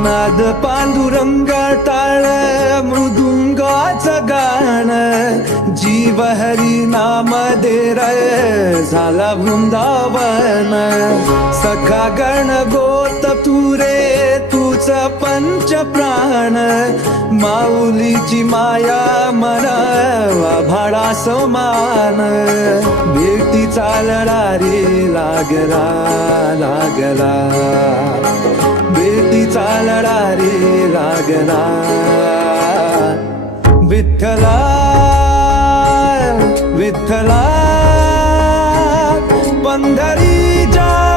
नाद पांडुरंगा टाळ मृदुंगाच गाण. जीव हरी नाम दे झाला वृंदावन. सखा गण गोत तुरे तुझ पंच प्राण. माऊलीची माया मन भाडा समान. भेटी चालणारे लागला लागला. भेटी लागना विठ्ठला विठ्ठला विठ्ठला जा